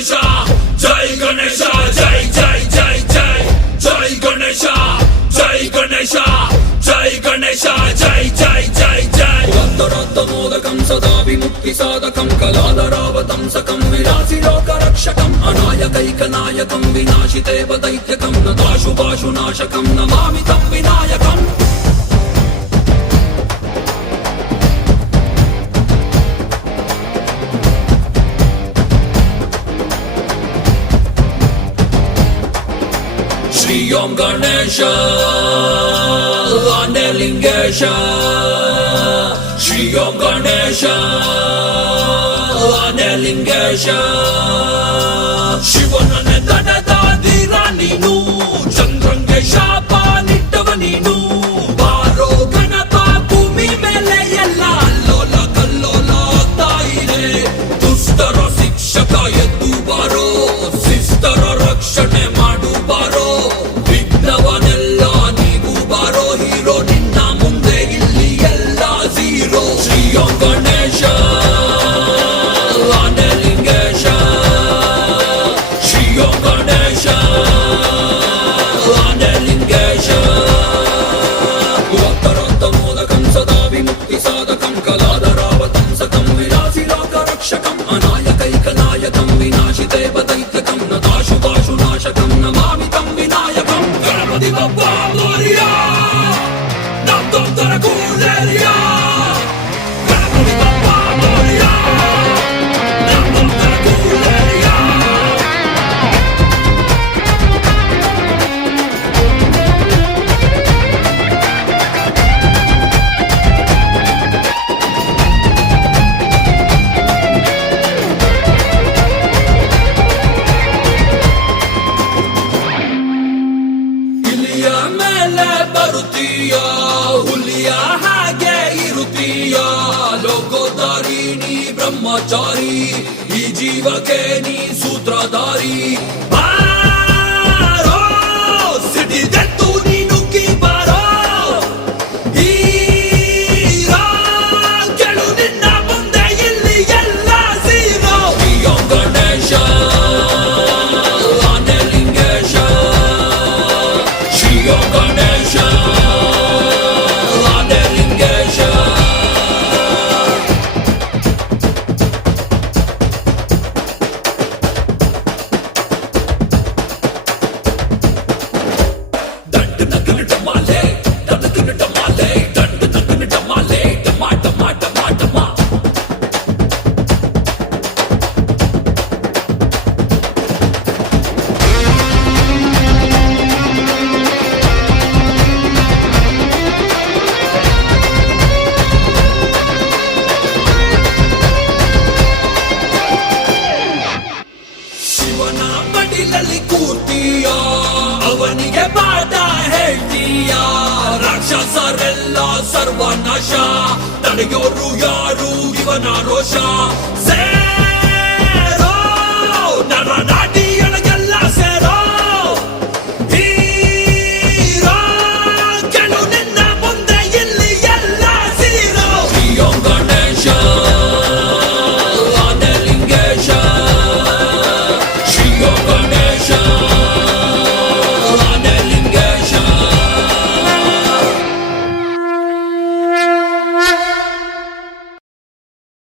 ಗಣೇಶ ಜೈ ಗಣೇಶ ಜೈ ಜೈ ಜೈ ಜೈ ಜೈ ಗಣೇಶ ಜೈ ಗಣೇಶ ಜೈ ಗಣೇಶ ಜೈ ಜೈ ಜೈ ಜೈ ವಂದರಾತ್ತಮೋದಕಂ ಸದಾ ವಿಮುಕ್ತಿ ಸಾಧಕಂ ಕಲಾಧರಾವತಂಸಕಂ ವಿಲಾಸಿ ಲೋಕರಕ್ಷಕಂ ಅನಾಯಕೈಕನಾಯಕಂ ವಿನಾಶಿತೇವ ದೈತ್ಯಕಂ ನತಾಶುಭಾಶು ನಾಶಕಂ ನಮಾಮಿ ತಂ ವಿನಾಯಕಂ ಶ್ರೀ ಓಂ ಗಣೇಶ ಆನೆಲಿಂಗೇಶ ಶ್ರೀ ಓಂ ಗಣೇಶ ಆನೆಲಿಂಗೇಶ ಶಿವನನ್ನೇ ತಡೆದ ಧೀರ ನೀನು ಚಂದ್ರಂಗೆ ಶಾಪ ನಿಟ್ಟವ ನೀನು ಬಾರೋ ಗಣಪ ಭೂಮಿ ಮೇಲೆ ಎಲ್ಲ ಅಲ್ಲೋಲ ಕಲ್ಲೋಲ ಆಗ್ತಾ ಇದೆ ದುಷ್ಟರ ಶಿಕ್ಷಕ ಎದ್ದು ಬಾರೋ ಶಿಸ್ತರ ರಕ್ಷಣೆ ಮಾಡು ಬಾರೋ ವಿಘ್ನವನೆಲ್ಲ ನೀವು ಬಾರೋ ಹೀರೋ ನಿನ್ನ ಮುಂದೆ ಇಲ್ಲಿ ಎಲ್ಲ ಝೀರೋ ಶ್ರೀ ಓಂ ಗಣೇಶ ಆನೆಲಿಂಗೇಶ ಶ್ರೀ ಓಂ ಗಣೇಶ ಆನೆಲಿಂಗೇಶ ವಂದರಾತ್ತಮೋದಕಂ ಸದಾ ವಿಮುಕ್ತಿ ಸಾಧಕಂ ಕಲಾಧರಾವತಂಸಕಂ ವಿಲಾಸಿ ಲೋಕರಕ್ಷಕಂ ಅನಾಯಕೈಕನಾಯಕಂ ವಿನಾಶಿತೇವ ದೈತ್ಯಕಂ ನತಾಶುಭಾಶು ನಾಶಕಂ ನಮಾಮಿ ತಂ ವಿನಾಯಕಂ ಗಣಪತಿ ಬಪ್ಪ ಮೋರಿಯಾ ನಮ್ ದೊಡ್ಡರ ಕೂಲೇರಿಯಾ ಗಣಪತಿ ಬಪ್ಪ ಮೋರಿಯಾ ನಮ್ ದೊಡ್ಡರ ಕೂಲೇರಿಯಾ ಇಲಿಯ ಮೇಲೆ ಬರುತ್ತೀಯ ಹುಲಿಯ ಹಾಗೆ ಇರುತ್ತೀಯ ಲೋಕೋದಾರಿಣಿ ಬ್ರಹ್ಮಚಾರಿ ಈ ಜೀವಕ್ಕೆ ನೀ ಸೂತ್ರಧಾರಿ ಬಾರೋ ಸಿಡಿದೆದ್ದು ನೀನು ಕಿ ಬಾರೋ ಹೀರೋ ಗೆಳು ನಿನ್ನ ಮುಂದೆ ಇಲ್ಲಿ ಎಲ್ಲ ಝೀರೋ ಶ್ರೀ ಓಂ ಗಣೇಶ ಆನೆಲಿಂಗೇಶ ಶ್ರೀ ಓಂ ಗಣೇಶ ಆನೆಲಿಂಗೇಶ ದಂಡ ನಗನ ಡಮಾಲೆ ದಂಡ ಡಮಾಲೆ ದಂಡ ನಗನ ಡಮಾಲೆ ಡಮಾ ಡಮಾ ಡಮಾ ಡಮಾ ಶಿವನ ಮಡಿಲಲ್ಲಿ ಕೂರ್ತೀಯ ಅವನಿಗೆ ಪಾಠ ಹೇಳ್ತೀಯ ರಾಕ್ಷಸರೆಲ್ಲ ಸರ್ವನಾಶ ತಡೆಯೋರು ಯಾರು ಇವನ ರೋಷ